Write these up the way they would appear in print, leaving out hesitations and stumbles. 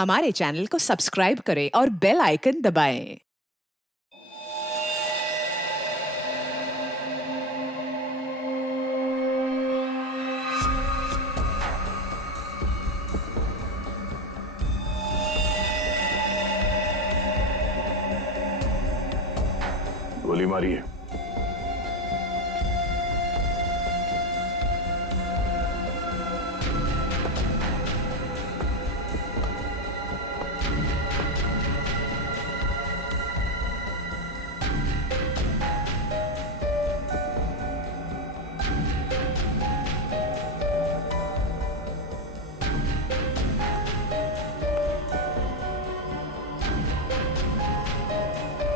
हमारे चैनल को सब्सक्राइब करें और बेल आइकन दबाएं। गोली मारी है।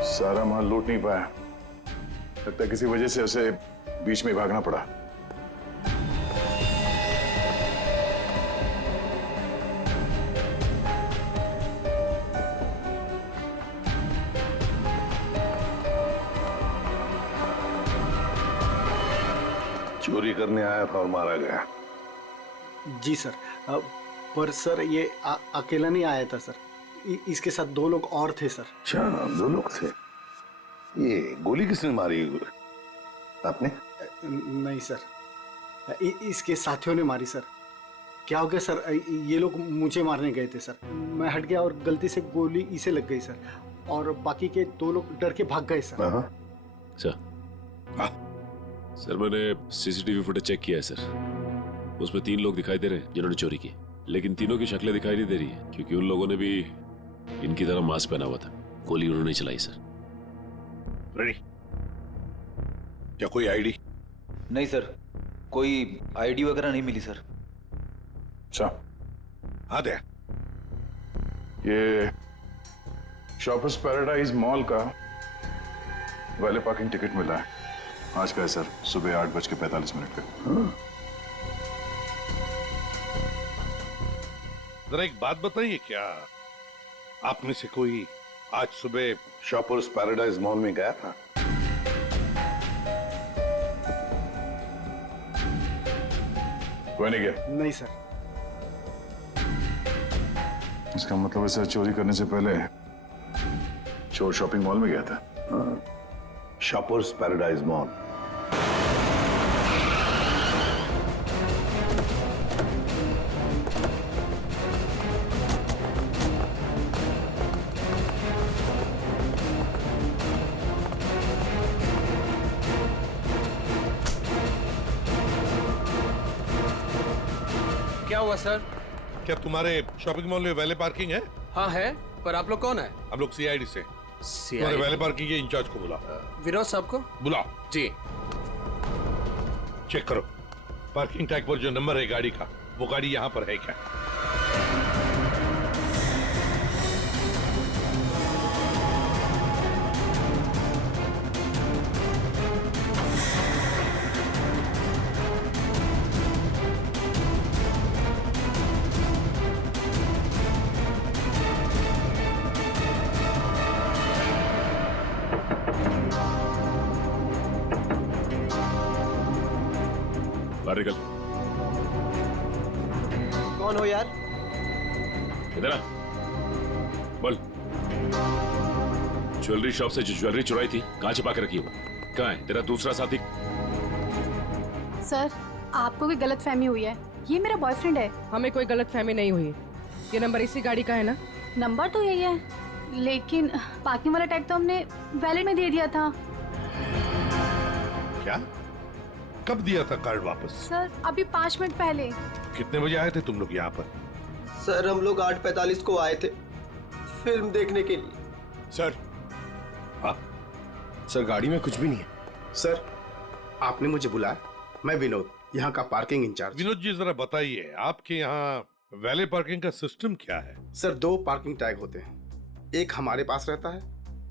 सारा माल लूट नहीं पाया, लगता है किसी वजह से उसे बीच में भागना पड़ा। चोरी करने आया था और मारा गया। जी सर। पर सर ये अकेला नहीं आया था सर, इसके साथ 2 लोग और थे सर। अच्छा, 2 लोग थे। ये गोली किसने मारी? आपने? नहीं सर, इसके साथियों ने मारी सर। क्या हो गया सर, ये लोग मुझे मारने गए थे सर, मैं हट गया और गलती से गोली इसे लग गई सर, और बाकी के 2 लोग डर के भाग गए सर। सर मैंने सीसीटीवी फुटेज चेक किया है सर, उसमें 3 लोग दिखाई दे रहे हैं जिन्होंने चोरी की, लेकिन तीनों की शक्लें दिखाई नहीं दे रही है क्योंकि उन लोगों ने भी इनकी तरह मास्क पहना हुआ था। गोली उन्होंने चलाई सर। रेडी? क्या कोई आईडी? नहीं सर, कोई आईडी वगैरह नहीं मिली सर। अच्छा, हाँ दे। ये शॉपर्स पैराडाइज मॉल का वैले पार्किंग टिकट मिला है आज का है सर, सुबह 8:45 का। जरा एक बात बताइए, क्या आप में से कोई आज सुबह शॉपर्स पैराडाइज मॉल में गया था? कोई नहीं गया? नहीं सर। इसका मतलब है सर, चोरी करने से पहले चोर शॉपिंग मॉल में गया था। Shoppers paradise mall. क्या हुआ सर? क्या तुम्हारे शॉपिंग मॉल में वैले पार्किंग है? हाँ है, पर आप लोग कौन है? हम लोग सीआईडी से। तुम्हारे वैले पार्किंग के इंचार्ज को बुलाओ। विनोद साहब को बुलाओ। जी। चेक करो पार्किंग टैग पर जो नंबर है गाड़ी का, वो गाड़ी यहाँ पर है क्या? बाहर निकल। कौन हो यार? इधर आ, बोल। ज्वेलरी शॉप से जो ज्वेलरी चुराई थी कहाँ छिपा के रखी हो? कहाँ है तेरा दूसरा साथी? सर, आपको भी गलतफहमी हुई है, ये मेरा बॉयफ्रेंड है। हमें कोई गलतफहमी नहीं हुई। ये नंबर इसी गाड़ी का है ना? नंबर तो यही है, लेकिन पार्किंग वाला टैग तो हमने वैलेट में दे दिया था। क्या? कब दिया था कार्ड वापस? सर, अभी 5 मिनट पहले। कितने बजे आए थे तुम लोग यहाँ पर? सर हम लोग 8:45 को आए थे फिल्म देखने के लिए। सर। हाँ? सर गाड़ी में कुछ भी नहीं है। सर आपने मुझे बुलाया, मैं विनोद, यहाँ का पार्किंग इंचार्ज। विनोद जी जरा बताइए, आपके यहाँ वैले पार्किंग का सिस्टम क्या है? सर 2 पार्किंग टैग होते हैं, एक हमारे पास रहता है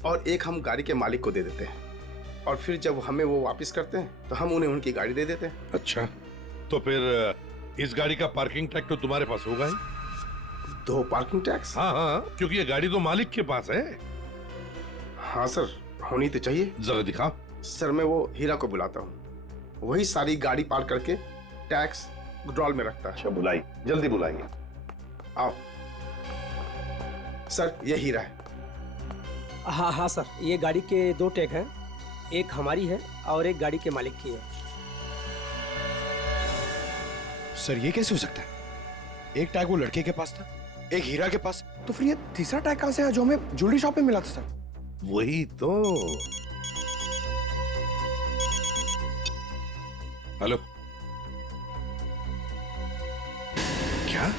और एक हम गाड़ी के मालिक को दे देते हैं, और फिर जब हमें वो वापस करते हैं तो हम उन्हें उनकी गाड़ी दे देते हैं। अच्छा, तो फिर इस गाड़ी का पार्किंग टैग तो तुम्हारे पास होगा ही? 2 पार्किंग टैक्स? हाँ हाँ, क्योंकि ये गाड़ी तो मालिक के पास है। हाँ सर, होनी तो चाहिए। जरा दिखाओ। सर मैं वो हीरा को बुलाता हूँ, वही सारी गाड़ी पार्क करके टैक्स ड्रॉल में रखता है। अच्छा बुलाई, जल्दी बुलाइए। आओ। सर ये हीरा है। हाँ हाँ सर, ये गाड़ी के 2 टैग हैं, एक हमारी है और एक गाड़ी के मालिक की है। सर ये कैसे हो सकता है? एक टैग वो लड़के के पास था, एक हीरा के पास, तो फिर ये तीसरा टैग कहां से आया जो हमें ज्वेलरी शॉप में मिला था सर? वही तो। हेलो, क्या?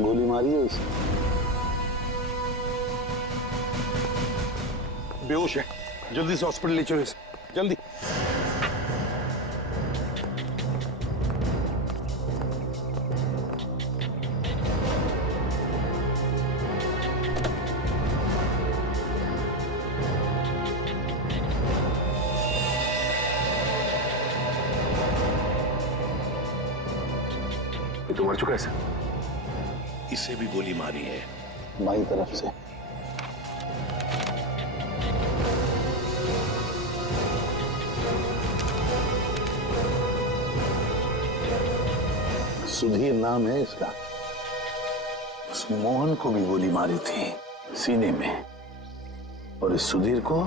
गोली मारी है इसे। बेहोश है, जल्दी से हॉस्पिटल ले चलो इसे, जल्दी। ये तो मर चुका है सर। इसे भी गोली मारी है। बाई तरफ से। सुधीर नाम है इसका। उस मोहन को भी गोली मारी थी सीने में, और इस सुधीर को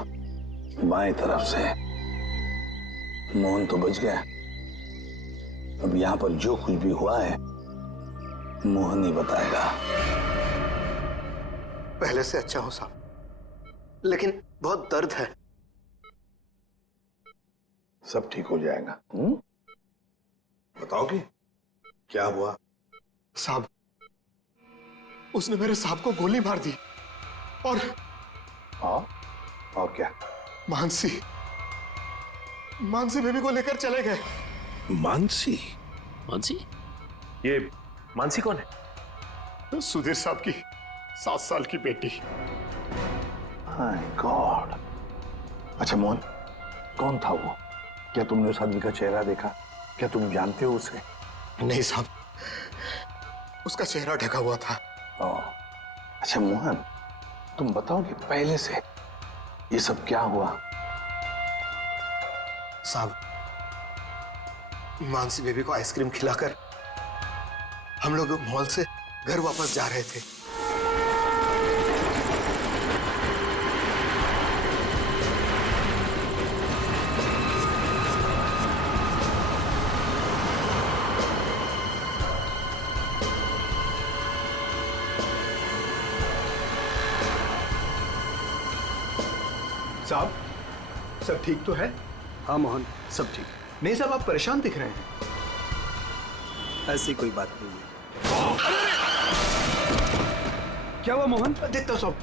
बाएं तरफ से। मोहन तो बच गया। अब यहां पर जो कुछ भी हुआ है मोहन ही बताएगा। पहले से अच्छा हूं साहब, लेकिन बहुत दर्द है। सब ठीक हो जाएगा। बताओगे क्या हुआ? साहब, उसने मेरे साहब को गोली मार दी और क्या? मानसी बेबी को लेकर चले गए। मानसी? मानसी? ये मानसी कौन है? सुधीर साहब की 7 साल की बेटी। हाय गॉड। अच्छा मोहन, कौन था वो? क्या तुमने उस आदमी का चेहरा देखा? क्या तुम जानते हो उसे? नहीं साहब, उसका चेहरा ढका हुआ था। अच्छा मोहन, तुम बताओगे पहले से ये सब क्या हुआ? साहब, मानसी बेबी को आइसक्रीम खिलाकर हम लोग मॉल से घर वापस जा रहे थे। साहब, सब ठीक तो है? हाँ मोहन, सब ठीक। नहीं साहब, आप परेशान दिख रहे हैं। ऐसी कोई बात नहीं है। क्या हुआ मोहन? देखता हूँ साहब।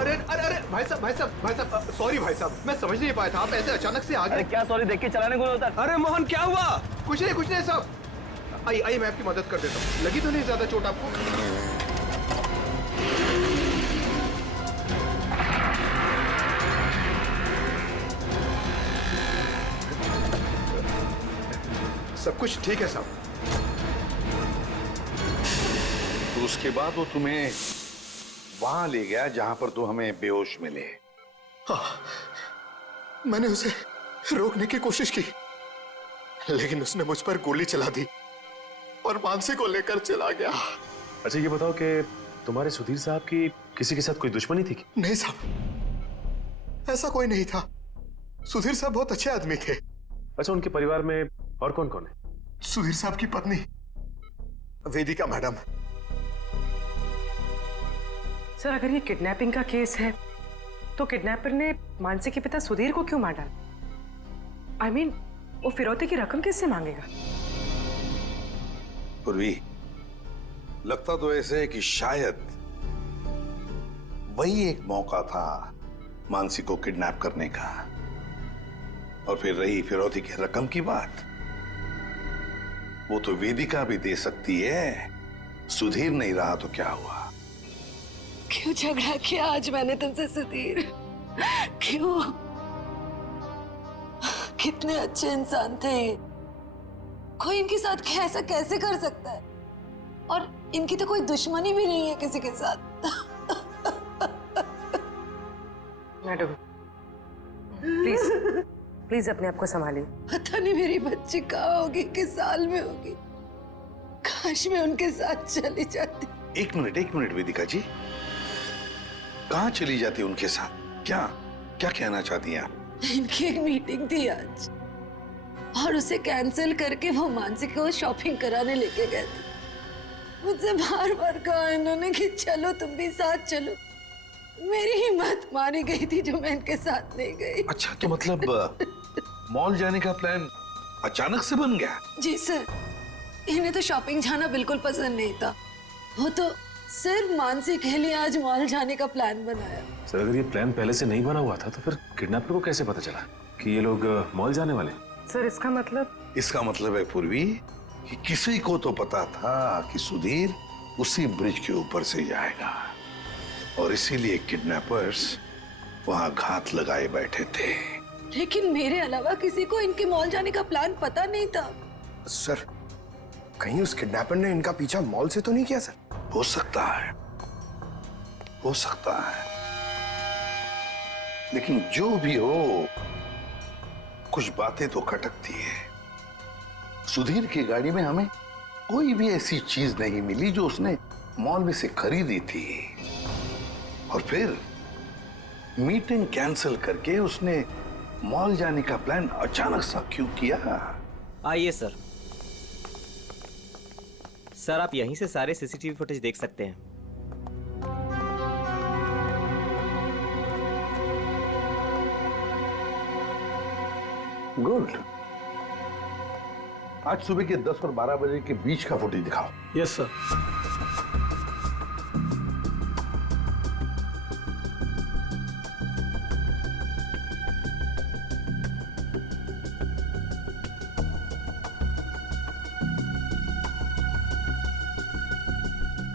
अरे अरे अरे भाई साहब, सॉरी भाई साहब, मैं समझ नहीं पाया था, आप ऐसे अचानक से आ गए। क्या सॉरी देख के चलाने को होता? अरे मोहन क्या हुआ? कुछ नहीं साहब। आइए मैं आपकी मदद कर देता हूँ। लगी तो नहीं ज्यादा चोट आपको? सब कुछ ठीक है साहब। तो उसके बाद वो तुम्हें वहां ले गया जहां पर तू हमें बेहोश मिले। हाँ, मैंने उसे रोकने की कोशिश की, लेकिन उसने मुझ पर गोली चला दी और मानसी को लेकर चला गया। अच्छा ये बताओ कि तुम्हारे सुधीर साहब की किसी के साथ कोई दुश्मनी थी? नहीं साहब, ऐसा कोई नहीं था। सुधीर साहब बहुत अच्छे आदमी थे। अच्छा उनके परिवार में और कौन कौन है? सुधीर साहब की पत्नी वेदिका मैडम। सर अगर ये किडनैपिंग का केस है तो किडनैपर ने मानसी के पिता सुधीर को क्यों मार डाला? I mean, वो फिरौती की रकम किससे मांगेगा? पूर्वी, लगता तो ऐसे है कि शायद वही एक मौका था मानसी को किडनैप करने का। और फिर रही फिरौती की रकम की बात, वो तो वेदिका भी दे सकती है। सुधीर नहीं रहा तो क्या हुआ? क्यों झगड़ा किया आज मैंने तुमसे सुधीर? क्यों? कितने अच्छे इंसान थे ये। कोई इनके साथ ऐसा कैसे कर सकता है? और इनकी तो कोई दुश्मनी भी नहीं है किसी के साथ। मैडम प्लीज प्लीज अपने आप को संभालिए। पता नहीं मेरी बच्ची कहाँ होगी, किस साल में होगी। काश मैं उनके साथ चली जाती। एक मिनट वेदिका जी, कहाँ चली जाती उनके साथ? क्या क्या कहना चाहती हैं आप? इनकी एक मीटिंग थी आज और उसे कैंसिल करके वो मानसी को शॉपिंग कराने लेके गए थे। मुझसे बार बार कहा इन्होंने कि चलो तुम भी साथ चलो। मेरी हिम्मत मारी गई थी जो मैं इनके साथ नहीं गई। अच्छा, तो मतलब मॉल जाने का प्लान अचानक से बन गया? जी सर, इन्हें तो शॉपिंग जाना बिल्कुल पसंद नहीं था। वो तो सिर्फ मानसी के लिए आज मॉल जाने का प्लान बनाया। सर अगर ये प्लान पहले से नहीं बना हुआ था तो फिर किडनैपर को कैसे पता चला कि ये लोग मॉल जाने वाले? सर इसका मतलब है पूर्वी कि किसी को तो पता था कि सुधीर उसी ब्रिज के ऊपर से जाएगा और इसीलिए किडनैपर्स वहां घात लगाए बैठे थे। लेकिन मेरे अलावा किसी को इनके मॉल जाने का प्लान पता नहीं था। सर कहीं उस किडनैपर ने इनका पीछा मॉल से तो नहीं किया सर? हो सकता है, हो सकता है, लेकिन जो भी हो कुछ बातें तो खटकती है। सुधीर की गाड़ी में हमें कोई भी ऐसी चीज नहीं मिली जो उसने मॉल में से खरीदी थी, और फिर मीटिंग कैंसिल करके उसने मॉल जाने का प्लान अचानक सा क्यों किया? आइए सर। सर आप यहीं से सारे सीसीटीवी फुटेज देख सकते हैं। गुड। आज सुबह के 10 और 12 बजे के बीच का फुटेज दिखाओ। Yes sir.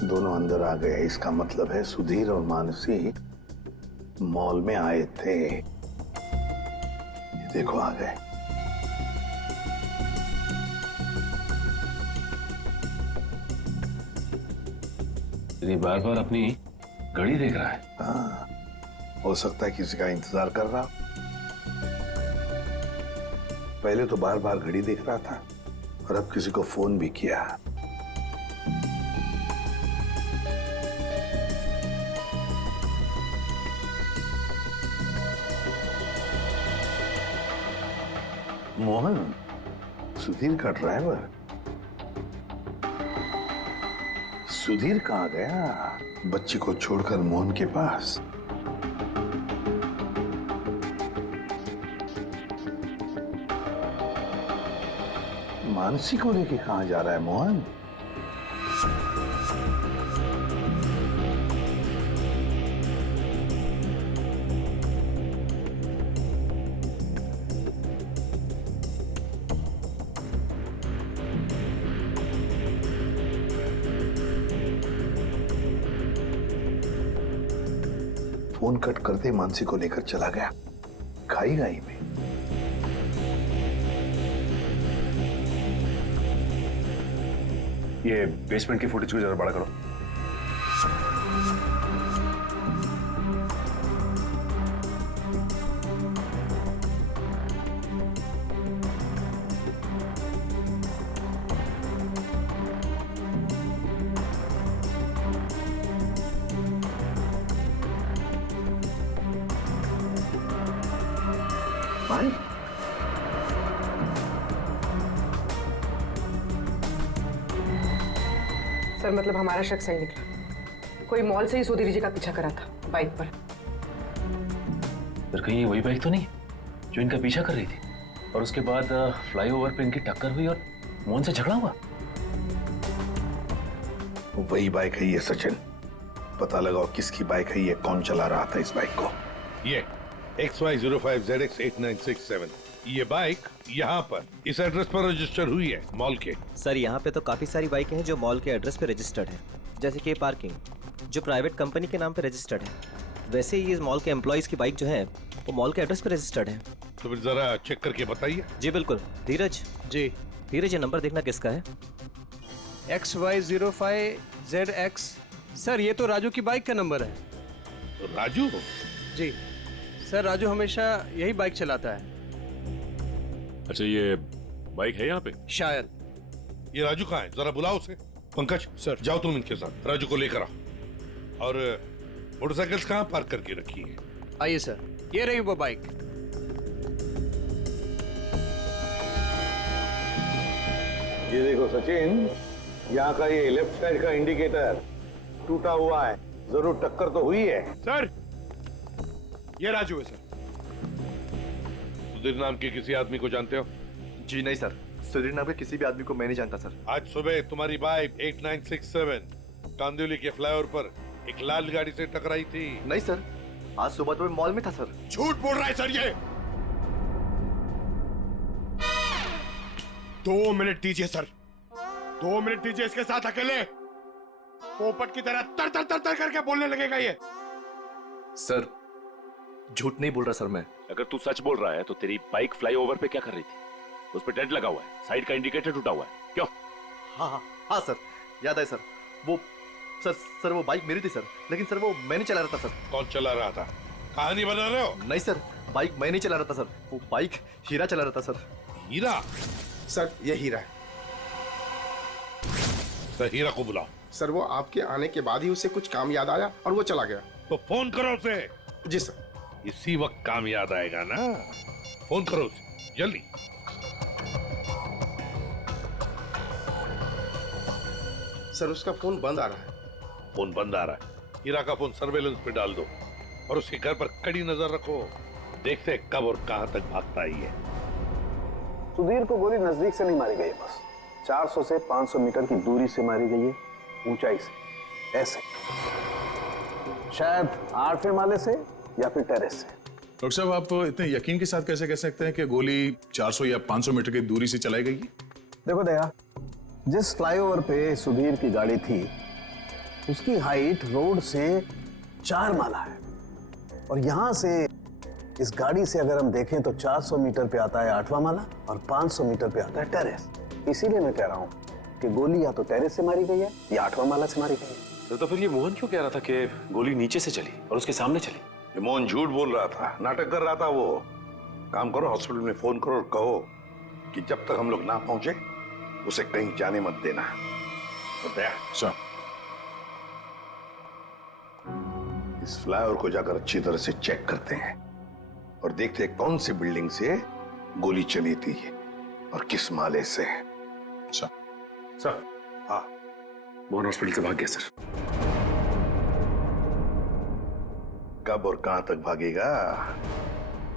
दोनों अंदर आ गए, इसका मतलब है सुधीर और मानसी मॉल में आए थे। ये देखो आ गए। ये बार बार अपनी घड़ी देख रहा है। हाँ, हो सकता है किसी का इंतजार कर रहा। पहले तो बार बार घड़ी देख रहा था और अब किसी को फोन भी किया। मोहन, सुधीर का ड्राइवर। सुधीर कहाँ गया? बच्ची को छोड़कर मोहन के पास। मानसी को लेके कहाँ जा रहा है मोहन? फोन कट करते मानसी को लेकर चला गया खाई गाई में। ये बेसमेंट की फुटेज को जरा बड़ा करो। भाई सर मतलब हमारा शक सही निकला। कोई मॉल से ही सुधीर जी का पीछा करा था बाइक पर। फिर कहीं ये वही बाइक तो नहीं जो इनका पीछा कर रही थी और उसके बाद फ्लाईओवर पे इनकी टक्कर हुई और मोहन से झगड़ा हुआ? वही बाइक है ये सचिन। पता लगाओ किसकी बाइक है ये, कौन चला रहा था इस बाइक को। ये XY05ZX8967 ये बाइक यहाँ पर इस एड्रेस पर रजिस्टर हुई है मॉल के। सर यहाँ पे तो काफी सारी बाइकें हैं जो मॉल के एड्रेस पे रजिस्टर्ड है, जैसे कि पार्किंग जो प्राइवेट कंपनी के नाम पे रजिस्टर्ड है। वैसे ही इस मॉल के एम्प्लॉइज की बाइक जो है वो मॉल के एड्रेस पे रजिस्टर्ड है। तो फिर जरा चेक करके बताइए। जी बिल्कुल। धीरज। जी। धीरज, ये नंबर देखना किसका है? XY05ZX। सर ये तो राजू की बाइक का नंबर है। तो राजू? जी सर, राजू हमेशा यही बाइक चलाता है। अच्छा, ये बाइक है यहाँ पे? शायद। ये राजू कहाँ है? जरा बुलाओ उसे। पंकज सर, जाओ तुम इनके साथ, राजू को लेकर आओ। और मोटरसाइकिल्स कहाँ पार्क करके रखी है? आइए सर, ये रही वो बाइक। ये देखो सचिन, यहाँ का ये लेफ्ट साइड का इंडिकेटर टूटा हुआ है, जरूर टक्कर तो हुई है। सर, ये राजू है सर। सुधीर नाम के किसी आदमी को जानते हो? जी नहीं सर, सुधीर नाम के किसी भी आदमी को मैं नहीं जानता सर। आज सुबह तुम्हारी बाइक 8967 कांदिवली के फ्लाईओवर पर एक लाल गाड़ी से टकराई थी। नहीं सर, आज सुबह तो मैं मॉल में था सर। झूठ बोल रहा है सर ये। 2 मिनट दीजिए सर, 2 मिनट दीजिए। इसके साथ अकेले पोपट की तरह तर तर तर तर करके बोलने लगेगा ये। सर झूठ नहीं बोल रहा सर मैं। अगर तू सच बोल रहा है तो तेरी बाइक फ्लाईओवर पे क्या कर रही थी? उस पे डेंट लगा हुआ है, साइड का इंडिकेटर टूटा हुआ है, क्यों? हाँ सर, याद है सर। वो सर वो बाइक मेरी थी सर, लेकिन सर वो मैं नहीं चला रहा था सर। कौन चला रहा था? कहानी बना रहे हो? नहीं सर, बाइक मैं नहीं चला रहा था सर, वो बाइक हीरा चला रहा था सर। हीरा? सर ये हीरा है। सर हीरा को बुलाओ। सर वो आपके आने के बाद ही उसे कुछ काम याद आया और वो चला गया। तो फोन करो उसे। जी सर। इसी वक्त काम याद आएगा ना, फोन करो उसे जल्दी। सर उसका फोन बंद आ रहा है। फोन बंद आ रहा है? हीरा का फोन सर्वेलेंस पे डाल दो और उसके घर पर कड़ी नजर रखो। देखते हैं कब और कहां तक भागता ही है। सुधीर को गोली नजदीक से नहीं मारी गई है, बस 400 से 500 मीटर की दूरी से मारी गई है, ऊंचाई से, ऐसे शायद 8वें माले से या फिर टेरेस से। डॉक्टर साहब, आप इतने यकीन के साथ कैसे कह सकते हैं कि गोली 400 या 500 मीटर की दूरी से चलाई गई? देखो दया, जिस फ्लाईओवर पे सुधीर की गाड़ी थी उसकी हाइट रोड से 4 माला है, और यहां से इस गाड़ी से अगर हम देखें तो 400 मीटर पे आता है 8वां माला और 500 मीटर पे आता है टेरेस। इसीलिए मैं कह रहा हूं कि गोली या तो टेरेस से मारी गई है या 8वां माला से मारी गई है। तो फिर ये मोहन क्यों कह रहा था कि गोली नीचे से चली और उसके सामने चली? ये मोहन झूठ बोल रहा था, नाटक कर रहा था वो। काम करो, हॉस्पिटल में फोन करो और कहो कि जब तक हम लोग ना पहुंचे उसे कहीं जाने मत देना। सर, इस फ्लाईओवर को जाकर अच्छी तरह से चेक करते हैं और देखते हैं कौन सी बिल्डिंग से गोली चली थी और किस माले से। सर, हाँ, मोहन हॉस्पिटल से भाग गया सर। कब और कहां तक भागेगा?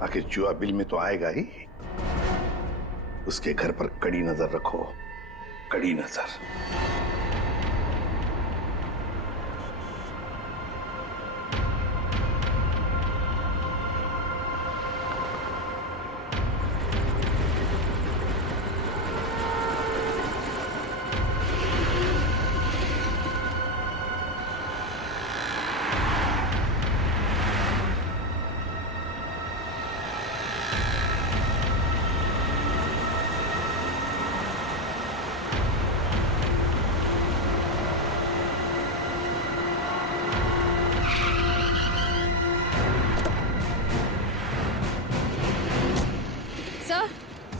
आखिर चूहा बिल में तो आएगा ही। उसके घर पर कड़ी नजर रखो, कड़ी नजर।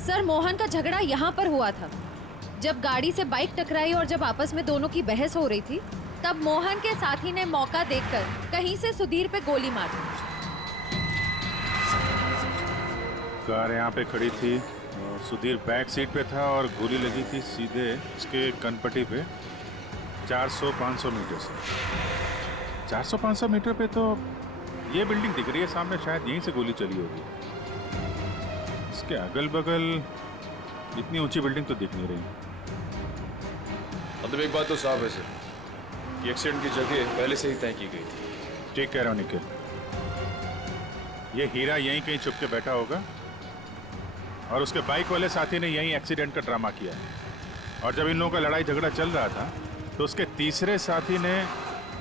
सर मोहन का झगड़ा यहाँ पर हुआ था। जब गाड़ी से बाइक टकराई और जब आपस में दोनों की बहस हो रही थी, तब मोहन के साथी ने मौका देखकर कहीं से सुधीर पे गोली मार दी। कार यहाँ पे खड़ी थी और सुधीर बैक सीट पे था और गोली लगी थी सीधे उसके कनपट्टी पे 400-500 मीटर से। 400-500 मीटर पे तो ये बिल्डिंग दिख रही है सामने, शायद यहीं से गोली चली होगी। इसके अगल बगल इतनी ऊंची बिल्डिंग तो दिख नहीं रही। मतलब एक बात तो साफ है सर, ये एक्सीडेंट की जगह पहले से ही तय की गई थी। ठीक कह रहा हूँ निखिल, ये हीरा यहीं कहीं छुप के बैठा होगा और उसके बाइक वाले साथी ने यहीं एक्सीडेंट का ड्रामा किया है। और जब इन लोगों का लड़ाई झगड़ा चल रहा था तो उसके तीसरे साथी ने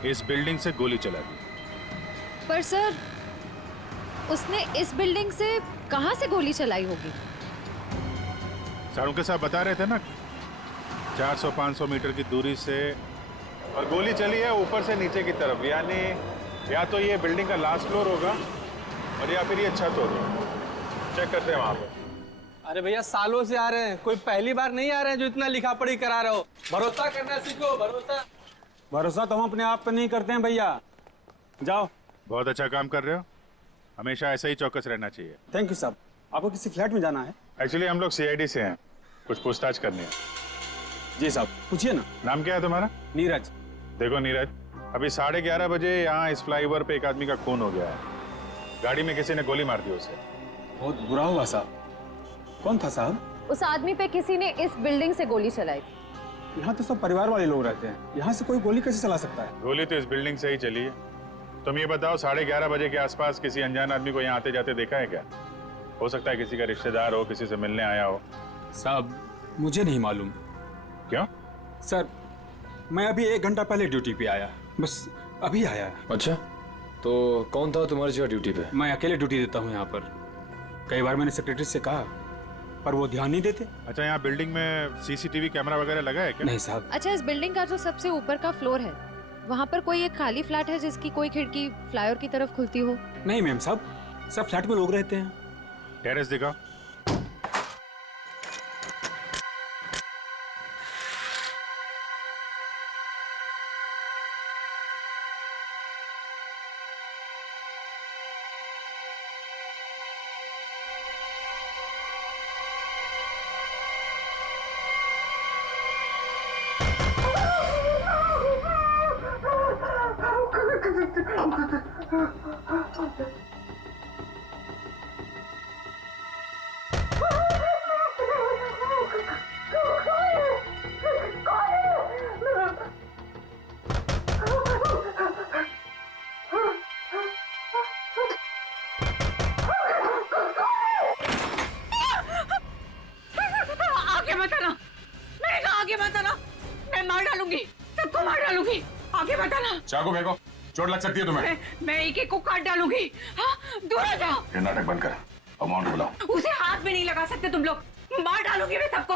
इस बिल्डिंग से गोली चला दी। पर सर उसने इस बिल्डिंग से कहां से गोली चलाई होगी? सारों के साथ बता रहे थे ना, 400-500 मीटर की दूरी से, और गोली चली है ऊपर से नीचे की तरफ, यानी या तो ये बिल्डिंग का लास्ट फ्लोर होगा और या फिर ये छत होगी। चेक करते हैं वहां पे। अरे भैया सालों से आ रहे हैं, कोई पहली बार नहीं आ रहे हैं जो इतना लिखा पढ़ी करा रहे हो। भरोसा करना सीखो, भरोसा। भरोसा तो हम अपने आप पे नहीं करते हैं भैया। जाओ। बहुत अच्छा काम कर रहे हो, हमेशा ऐसा ही चौकस रहना चाहिए। थैंक यू साहब। आपको किसी फ्लैट में जाना है? एक्चुअली हम लोग सीआईडी से हैं, कुछ पूछताछ करनी है। जी साहब, पूछिए ना। नाम क्या है तुम्हारा? नीरज। देखो नीरज, अभी 11:30 बजे यहाँ इस फ्लाईओवर पे एक आदमी का खून हो गया है। गाड़ी में किसी ने गोली मार दी उसे। बहुत बुरा हुआ साहब। कौन था साहब? उस आदमी पे किसी ने इस बिल्डिंग से गोली चलाई। यहाँ तो सब परिवार वाले लोग रहते हैं, यहाँ से कोई गोली कैसे चला सकता है? गोली तो इस बिल्डिंग से ही चली है। तुम ये बताओ, 11:30 बजे के आसपास किसी अनजान आदमी को यहाँ आते जाते देखा है क्या? हो सकता है किसी का रिश्तेदार हो, किसी से मिलने आया हो। साहब मुझे नहीं मालूम। क्यों? सर मैं अभी 1 घंटा पहले ड्यूटी पे आया, बस अभी आया। अच्छा, तो कौन था तुम्हारी जगह ड्यूटी पे? मैं अकेले ड्यूटी देता हूँ यहाँ पर। कई बार मैंने सेक्रेटरी से कहा पर वो ध्यान नहीं देते। अच्छा, यहाँ बिल्डिंग में सीसीटीवी कैमरा वगैरह लगा है क्या? नहीं साहब। अच्छा, इस बिल्डिंग का जो सबसे ऊपर का फ्लोर है, वहाँ पर कोई एक खाली फ्लैट है जिसकी कोई खिड़की फ्लाईओवर की तरफ खुलती हो? नहीं मैम साहब, सब फ्लैट में लोग रहते हैं। टेरेस दिखाओ। चाकू फेंको, चोट लग सकती है तुम्हें। मैं एक एक को काट डालूंगी। हाँ, दूर हो जाओ। ये नाटक बंद कर, अमाउंट बुलाओ। उसे हाथ भी नहीं लगा सकते तुम लोग, मार डालूंगी मैं सबको।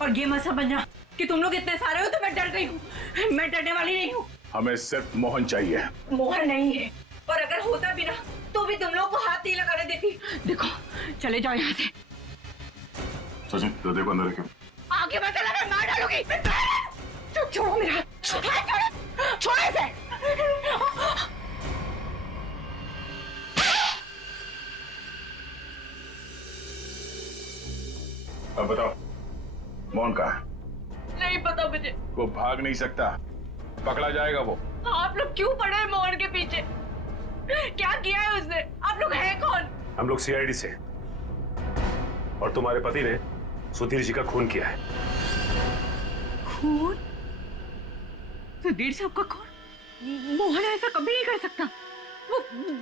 और ये मत समझना कि तुम लोग इतने सारे हो तो मैं डर गई हूँ। मैं डरने वाली नहीं हूँ। हमें सिर्फ मोहन चाहिए। मोहन नहीं है, और अगर होता भी ना तो भी तुम लोग को हाथ नहीं लगाने देती। देखो, चले जाओ यहाँ से। सचिन तो देखो अंदर रखो। आगे मत लगा, मार डालूंगी। छोड़ो मेरा हाथ, छोड़ो इसे। अब बताओ, मोहन कहाँ है? नहीं पता मुझे। वो भाग नहीं सकता, पकड़ा जाएगा वो। आप लोग क्यों पड़े हैं मोहन के पीछे? क्या किया है उसने? आप लोग हैं कौन? हम लोग सीआईडी से, और तुम्हारे पति ने सुधीर जी का खून किया है। खून? सुधीर साहब का खून? मोहन ऐसा कभी नहीं कर सकता।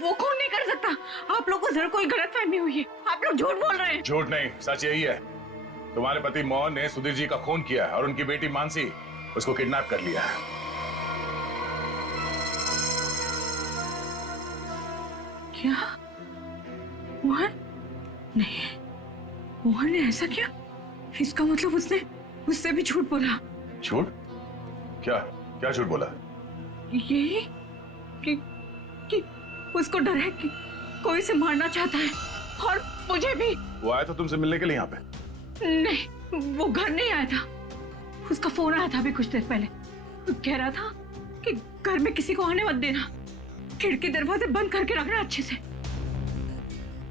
वो खून नहीं कर सकता। आप लोग को जरूर कोई गलतफहमी हुई है। आप लोग झूठ बोल रहे हैं। झूठ नहीं, सच यही है। तुम्हारे पति मोहन ने सुधीर जी का खून किया है और उनकी बेटी मानसी उसको किडनैप कर लिया है। क्या? मोहन? नहीं, मोहन ने ऐसा किया? इसका मतलब उसने उससे भी झूठ बोला। झूठ? क्या क्या झूठ बोला? यही कि उसको डर है कि कोई उसे मारना चाहता है, और मुझे भी। वो आया था तुमसे मिलने के लिए यहाँ पे? नहीं, वो घर नहीं आया था। उसका फोन आया था अभी कुछ देर पहले। वो कह रहा था कि घर में किसी को आने मत देना, खिड़की दरवाजे बंद करके रखना अच्छे से,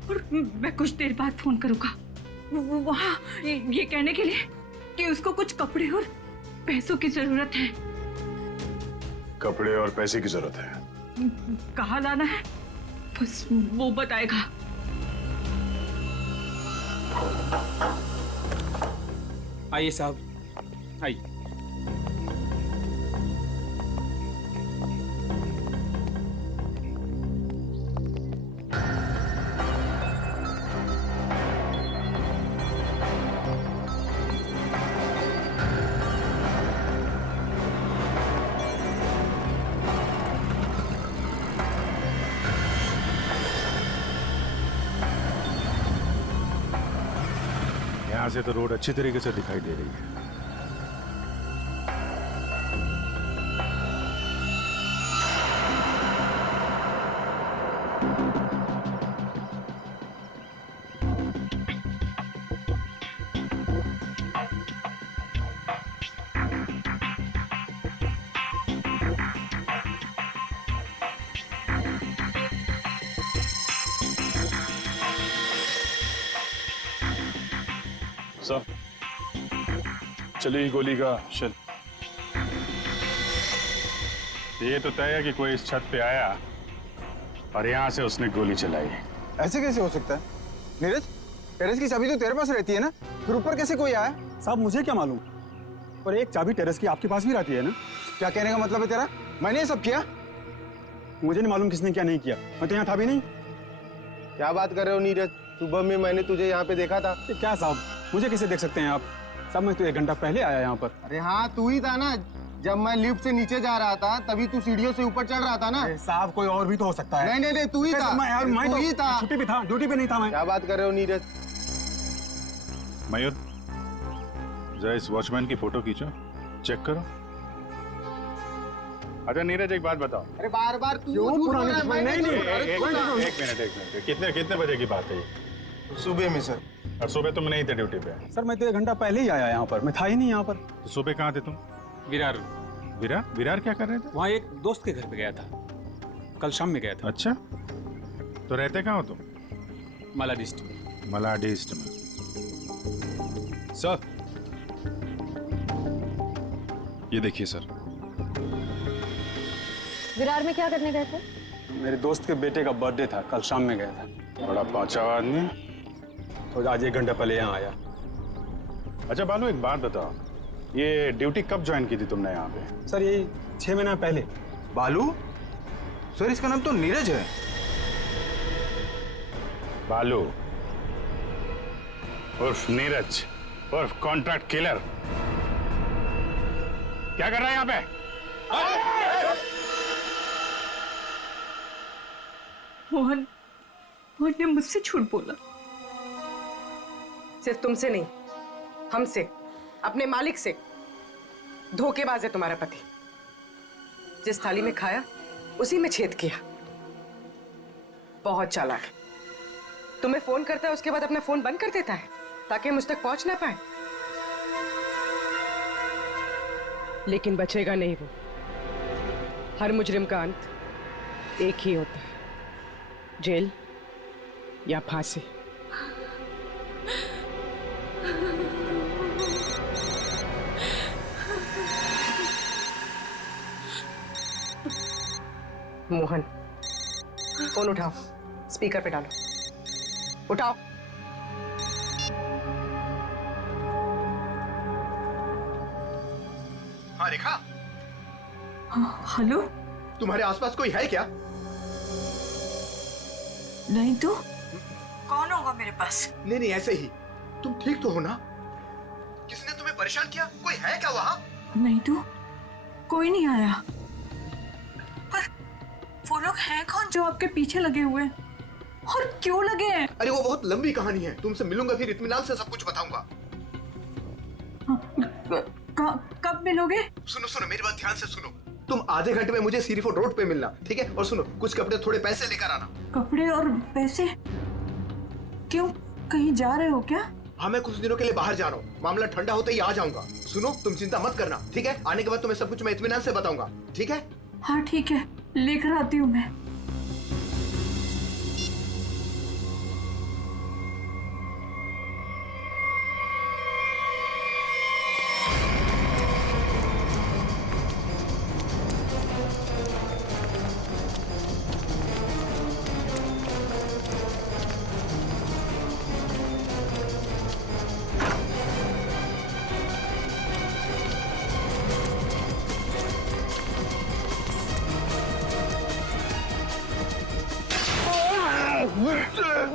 और मैं कुछ देर बाद फोन करूंगा वहाँ ये कहने के लिए कि उसको कुछ कपड़े और पैसों की जरूरत है। कपड़े और पैसे की जरूरत है? कहाँ लाना है बस वो बताएगा। आइए साहब, आइए। से तो रोड अच्छी तरीके से दिखाई दे रही है। सर चली गोली का शल। ये तो तय है कि कोई इस छत पे आया और यहाँ से उसने गोली चलाई। ऐसे कैसे हो सकता है? नीरज, टेरेस की चाबी तो तेरे पास रहती है ना, फिर ऊपर कैसे कोई आया? साहब मुझे क्या मालूम, पर एक चाबी टेरेस की आपके पास भी रहती है ना? क्या कहने का मतलब है तेरा? मैंने ये सब किया? मुझे नहीं मालूम किसने क्या नहीं किया, मैं तो यहाँ था भी नहीं। क्या बात कर रहे हो नीरज? सुबह में मैंने तुझे यहाँ पे देखा था। क्या साहब, मुझे कैसे देख सकते हैं आप? साहब मैं तो 1 घंटा पहले आया यहाँ पर। अरे हाँ, तू ही था ना। जब मैं लिफ्ट से नीचे जा रहा था तभी तू सीढ़ियों से ऊपर चढ़ रहा था ना। साहब कोई और भी तो हो सकता है। नहीं, तू ही था। मैं तू ही था। छुट्टी पे था, ड्यूटी पे नहीं था मैं। क्या बात कर रहे हो नीरज? मयूर, जरा इस वॉचमैन की फोटो खींचो, चेक करो। अच्छा नीरज, एक बात बताओ। अरे बार बार तू एक नहीं। मिनट, कितने बजे की बात है ये? सुबह में सर। और सुबह तुम नहीं थे ड्यूटी पे? सर मैं तो 1 घंटा पहले ही आया यहाँ पर, मैं था ही नहीं यहाँ पर। तो सुबह कहाँ थे तुम? विरार। विरार क्या कर रहे थे? वहाँ एक दोस्त के घर पे गया था, कल शाम में गया था। अच्छा, तो रहते कहाँ हो तुम? मलाडिस्ट में। मलाडिस्ट में। सर ये देखिए सर। विरार में क्या करने गए थे? मेरे दोस्त के बेटे का बर्थडे था, कल शाम में गया था। बड़ा पाँचा आदमी, तो आज 1 घंटा पहले यहाँ आया। अच्छा बालू, एक बात बताओ, ये ड्यूटी कब ज्वाइन की थी तुमने यहाँ पे? सर यही 6 महीना पहले। बालू? सर इसका नाम तो नीरज है। बालू उर्फ नीरज उर्फ कॉन्ट्रैक्ट किलर, क्या कर रहा है यहाँ पे? मोहन ने मुझसे झूठ बोला। सिर्फ तुमसे नहीं, हमसे, अपने मालिक से। धोखेबाज है तुम्हारा पति। जिस थाली में खाया उसी में छेद किया। बहुत चालाक है। तुम्हें फोन करता है, उसके बाद अपना फोन बंद कर देता है ताकि मुझ तक पहुंच ना पाए। लेकिन बचेगा नहीं वो। हर मुजरिम का अंत एक ही होता है, जेल या फांसी। मोहन, फोन उठाओ, स्पीकर पे डालो। उठाओ। हाँ रेखा, हेलो। तुम्हारे आसपास कोई है क्या? नहीं तो कौन होगा मेरे पास? नहीं, ऐसे ही। तुम ठीक तो हो ना? किसने तुम्हें परेशान किया? कोई है क्या वहाँ? नहीं तो कोई नहीं आया। पर वो लोग हैं कौन जो आपके पीछे लगे हुए हैं? और क्यों लगे हैं? अरे वो बहुत लंबी कहानी है, तुमसे मिलूंगा फिर इत्मीनान से सब कुछ बताऊंगा। कब मिलोगे? सुनो, मेरी बात ध्यान से सुनो। तुम आधे घंटे में मुझे सीरी फोर्ट रोड पे मिलना, ठीक है? और सुनो, कुछ कपड़े थोड़े पैसे लेकर आना। कपड़े और पैसे? क्यों, कहीं जा रहे हो क्या? हाँ, मैं कुछ दिनों के लिए बाहर जा रहा हूँ। मामला ठंडा होते ही आ जाऊंगा। सुनो, तुम चिंता मत करना, ठीक है? आने के बाद तुम्हें सब कुछ मैं इत्मीनान से बताऊंगा, ठीक है? हाँ ठीक है, लेकर आती हूँ मैं।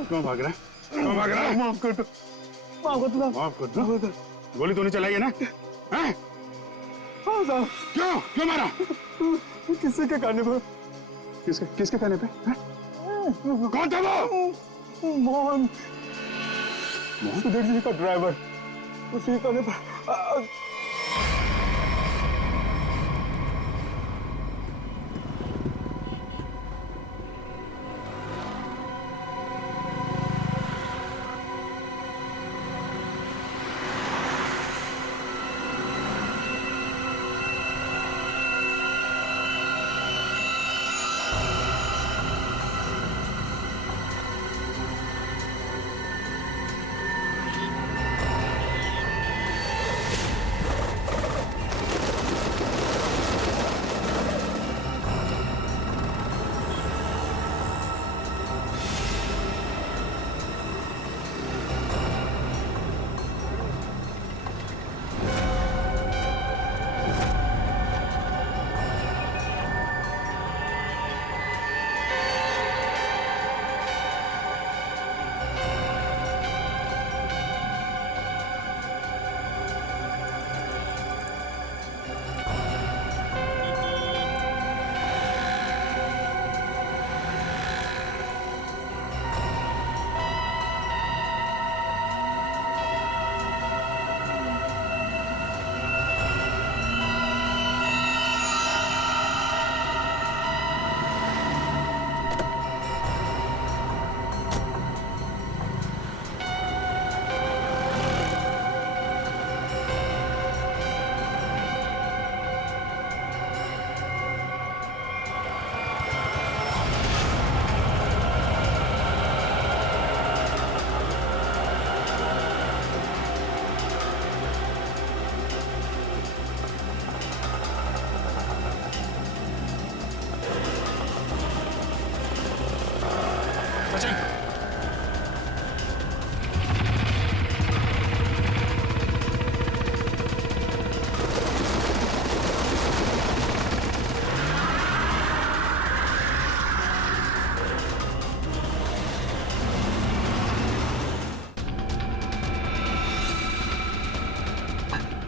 क्यों भाग रहा है? क्यों भाग रहा है? माफ कर दो, माफ कर दो। गोली तूने चलाई है ना? हैं? हाँ साहब। क्यों मारा? किसके कहने पे? किसके कहने पे? कौन था वो? मोहन, सुधीर जी का ड्राइवर। उसी कोने पर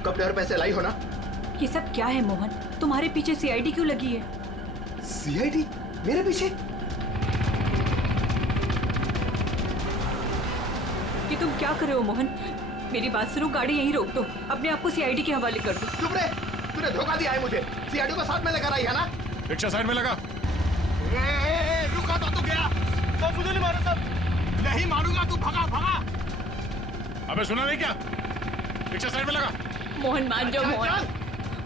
कपड़े और पैसे लाई हो ना? ये सब क्या है मोहन? तुम्हारे पीछे सीआईडी क्यों लगी है? सीआईडी मेरे पीछे? ये तुम क्या कर रहे हो मोहन? मेरी बात सुनो, गाड़ी यहीं रोक दो, अपने आप को सीआईडी के हवाले कर दो। चुप रहे, तूने धोखा दिया है मुझे। सीआईडी को साथ में लेकर आई है ना? रिक्शा साइड में लगा। रुका तो तू गया। तो मुझे नहीं मारो सब। नहीं मारूंगा, तू भगा भगा। अबे सुना नहीं क्या? रिक्शा साइड में लगा। मोहन मान जाओ मोहन।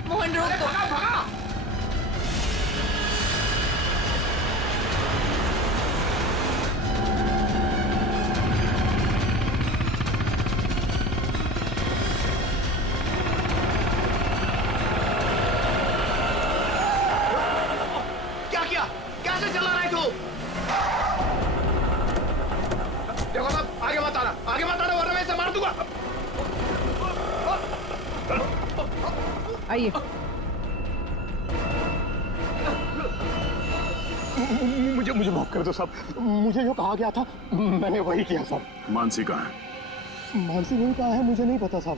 मोहन रोक दो। भगा भगा। क्या किया? कैसे चला रहा है तू? देखो साहब, आगे मत आना, आगे मत आना, वरना मैं इसे मार दूंगा। आइए। मुझे माफ कर दो साहब, मुझे जो कहा गया था मैंने वही किया साहब। मानसी कहाँ है? मानसी नहीं कहा है, मुझे नहीं पता साहब।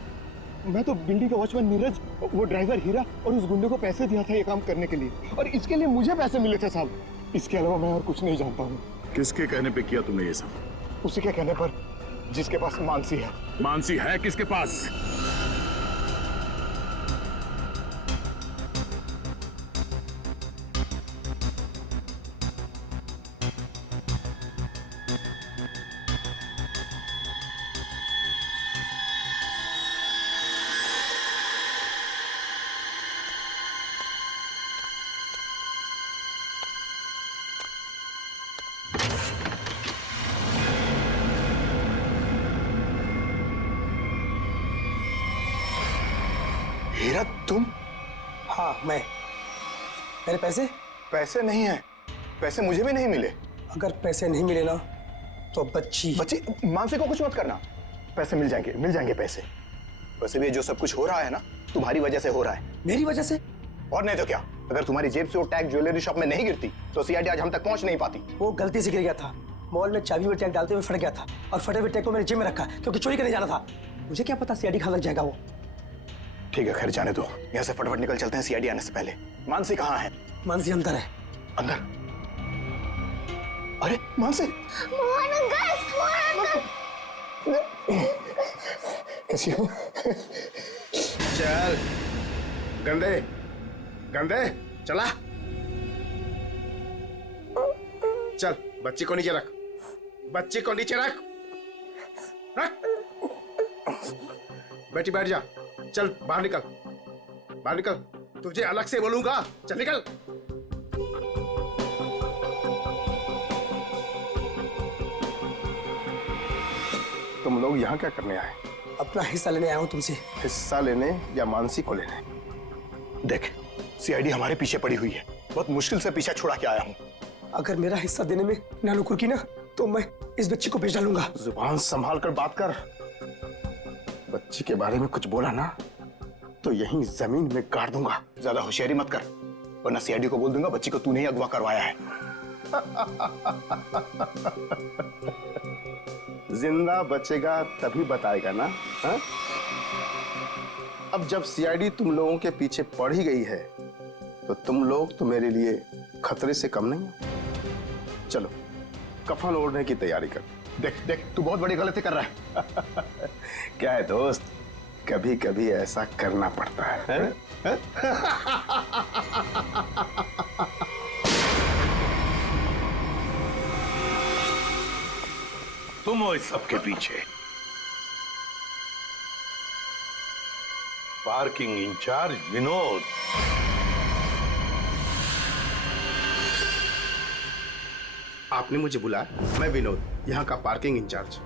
मैं तो बिल्डिंग का वॉचमैन नीरज, वो ड्राइवर हीरा और उस गुंडे को पैसे दिया था ये काम करने के लिए, और इसके लिए मुझे पैसे मिले थे साहब। इसके अलावा मैं और कुछ नहीं जानता हूँ। किसके कहने पे किया तुमने ये सब? उसी के कहने पर, जिसके पास मानसी है। मानसी है किसके पास? हीरा तुम? हाँ मैं। मेरे पैसे? पैसे नहीं है, पैसे मुझे भी नहीं मिले। अगर पैसे नहीं मिले ना तो बच्ची मानसी को कुछ मत करना, पैसे मिल जाएंगे पैसे। वैसे भी जो सब कुछ हो रहा है ना, तुम्हारी वजह से हो रहा है। मेरी वजह से? और नहीं तो क्या, अगर तुम्हारी जेब से वो टैग ज्वेलरी शॉप में नहीं गिरती तो सीआईडी आज हम तक पहुंच नहीं पाती। वो गलती से गिर गया था, मॉल में चाबी में टैग डालते हुए फट गया था, और फटे हुए टैग को मैंने जेब में रखा क्योंकि चोरी करने जाना था। मुझे क्या पता सीआईडी कहाँ लग जाएगा वो। ठीक है, खैर जाने दो, यहाँ से फटाफट निकल चलते हैं सीआईडी आने से पहले। मानसी कहाँ है? मानसी अंदर है। अंदर? अरे मानसी! कैसी हो? चल गंदे गंदे चला चल, बच्ची को नीचे रख, बच्ची को नीचे रख, रख। बेटी बैठ जा, चल बाहर निकल, बाहर निकल, तुझे अलग से बोलूंगा, चल निकल। तुम लोग यहाँ क्या करने आए? अपना हिस्सा लेने आया हूँ तुमसे। हिस्सा लेने या मानसी को लेने? देख, सीआईडी हमारे पीछे पड़ी हुई है, बहुत मुश्किल से पीछा छुड़ा के आया हूँ। अगर मेरा हिस्सा देने में नानुकुर की ना, तो मैं इस बच्ची को भेज डालूंगा। जुबान संभाल कर बात कर। बच्ची के बारे में कुछ बोला ना तो यहीं जमीन में गाड़ दूंगा। ज्यादा होशियारी मत कर, वरना सीआईडी को बोल दूंगा बच्ची को तूने ही अगवा करवाया है। जिंदा बचेगा तभी बताएगा ना, हा? अब जब सीआईडी तुम लोगों के पीछे पड़ ही गई है तो तुम लोग तो मेरे लिए खतरे से कम नहीं हो। चलो कफन ओढ़ने की तैयारी कर। देख देख, तू बहुत बड़ी गलती कर रहा है। क्या है दोस्त, कभी कभी ऐसा करना पड़ता है? तुम हो इस सबके पीछे। Parking incharge Vinod. आपने मुझे बुलाया? मैं विनोद, यहाँ का पार्किंग इंचार्ज।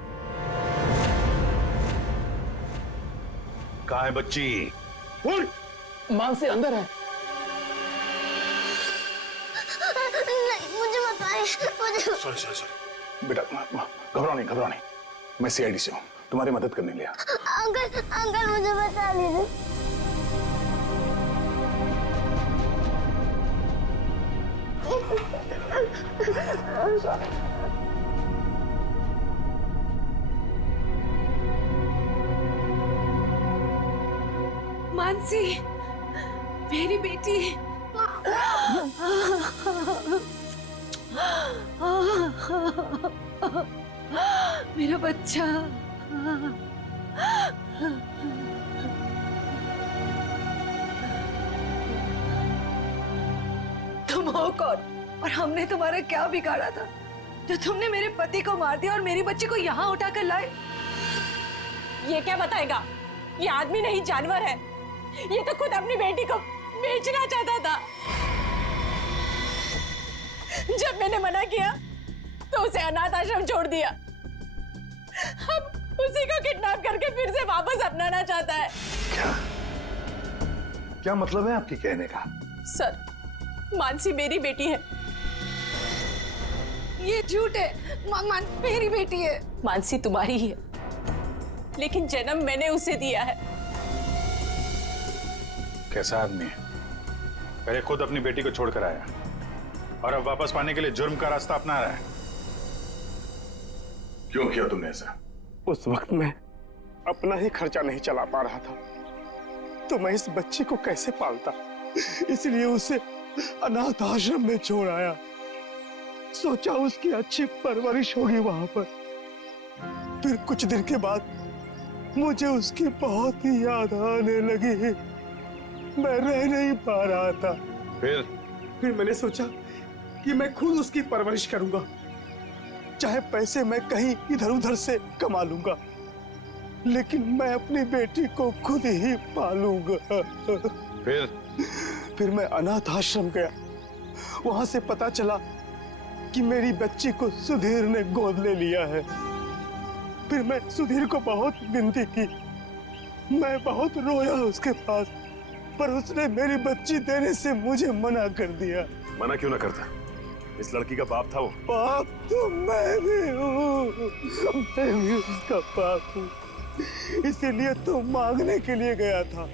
कहाँ है बच्ची? मानसी अंदर है। नहीं, मुझे बताइए। सॉरी सॉरी सॉरी बेटा, घबराओ नहीं, घबराओ नहीं। मैं सीआईडी से हूँ, तुम्हारी मदद करने लिया। अंकल अंकल मुझे बता लीजिए। मानसी, मेरी बेटी। मेरा बच्चा। तुम हो कौन और हमने तुम्हारा क्या बिगाड़ा था जो तुमने मेरे पति को मार दिया और मेरी बच्ची को यहाँ उठाकर लाए? ये क्या बताएगा? ये आदमी नहीं जानवर है। ये तो खुद अपनी बेटी को बेचना चाहता था। जब मैंने मना किया तो उसे अनाथ आश्रम छोड़ दिया। अब उसी को किडनैप करके फिर से वापस अपनाना चाहता है। क्या मतलब है आपके कहने का? सर, मानसी मेरी बेटी है। ये झूठ है। मेरी बेटी है। मानसी तुम्हारी ही है, लेकिन जन्म मैंने उसे दिया है। कैसा आदमी है? पहले खुद अपनी बेटी को छोड़कर आया और अब वापस पाने के लिए जुर्म का रास्ता अपना रहा है। क्यों किया तुमने ऐसा? उस वक्त मैं अपना ही खर्चा नहीं चला पा रहा था तो मैं इस बच्ची को कैसे पालता, इसलिए उसे अनाथ आश्रम में छोड़ आया। सोचा उसकी अच्छी परवरिश होगी वहां पर। फिर कुछ दिन के बाद मुझे उसकी बहुत ही याद आने लगी। मैं रह नहीं पा रहा था। फिर मैंने सोचा कि मैं खुद उसकी परवरिश करूंगा, चाहे पैसे मैं कहीं इधर उधर से कमा लूंगा, लेकिन मैं अपनी बेटी को खुद ही पालूंगा। फिर मैं अनाथ आश्रम गया। वहां से पता चला कि मेरी बच्ची को सुधीर ने गोद ले लिया है। फिर मैं सुधीर को बहुत विनती की, मैं बहुत रोया उसके पास, पर उसने मेरी बच्ची देने से मुझे मना कर दिया। मना क्यों ना करता? इस लड़की का बाप था वो। बाप तो मैं भी हूँ, मैं भी उसका बाप हूँ, इसीलिए तो मांगने के लिए गया था,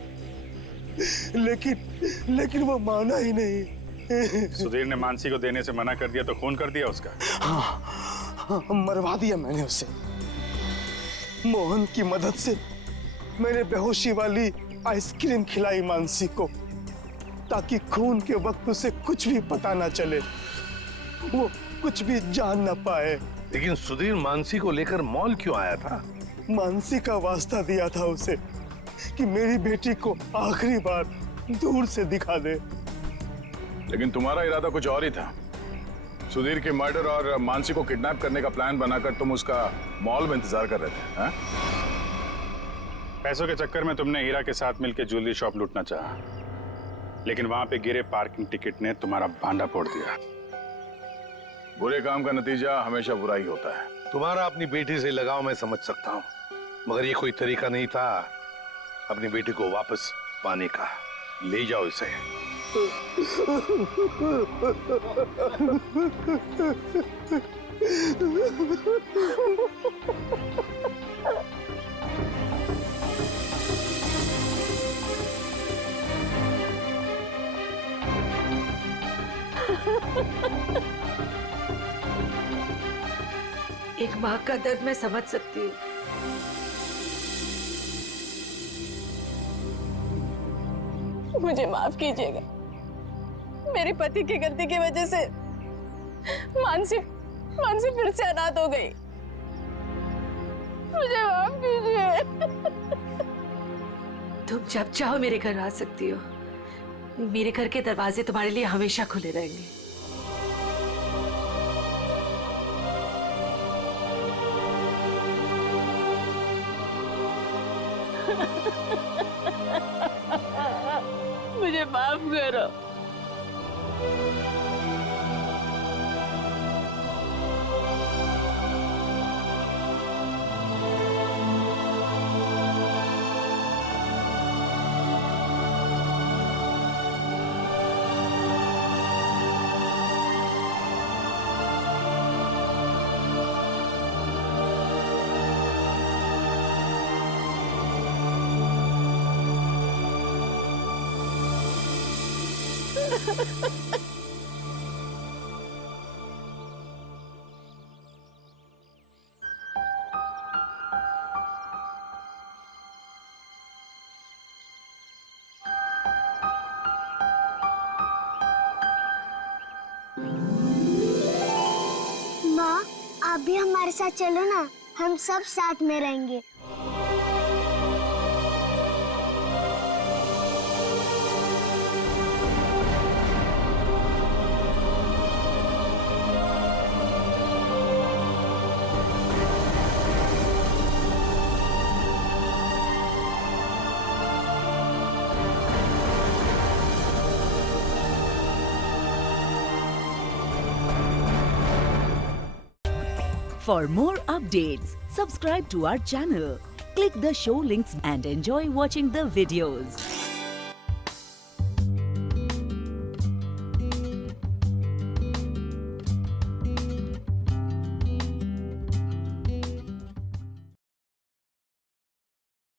लेकिन वो माना ही नहीं। सुधीर ने मानसी को देने से मना कर दिया तो खून कर दिया उसका? हाँ, मरवा दिया मैंने उसे। मोहन की मदद से मैंने बेहोशी वाली आइसक्रीम खिलाई मानसी को, ताकि खून के वक्त उसे कुछ भी पता ना चले, वो कुछ भी जान ना पाए। लेकिन सुधीर मानसी को लेकर मॉल क्यों आया था? मानसी का वास्ता दिया था उसे कि मेरी बेटी को आखिरी बार दूर से दिखा दे। लेकिन तुम्हारा इरादा कुछ और ही था। सुधीर के मर्डर और मानसी को किडनैप करने का प्लान बनाकर तुम उसका मॉल में इंतजार कर रहे थे, हाँ? पैसों के चक्कर में तुमने हीरा के साथ मिलकर ज्वेलरी शॉप लूटना चाहा, लेकिन वहां पे गिरे पार्किंग टिकट ने तुम्हारा भांडा फोड़ दिया। बुरे काम का नतीजा हमेशा बुरा ही होता है। तुम्हारा अपनी बेटी से लगाव मैं समझ सकता हूँ, मगर ये कोई तरीका नहीं था अपनी बेटी को वापस पाने का। ले जाओ इसे। एक माँ का दर्द मैं समझ सकती हूँ। मुझे माफ कीजिएगा, मेरे पति की गलती की वजह से मानसी फिर से अनाथ हो गई। मुझे माफ कीजिए। तुम जब चाहो मेरे घर आ सकती हो। मेरे घर के दरवाजे तुम्हारे लिए हमेशा खुले रहेंगे। मुझे माफ करो। माँ, आप भी हमारे साथ चलो ना, हम सब साथ में रहेंगे। For more updates, subscribe to our channel, click the show links and enjoy watching the videos.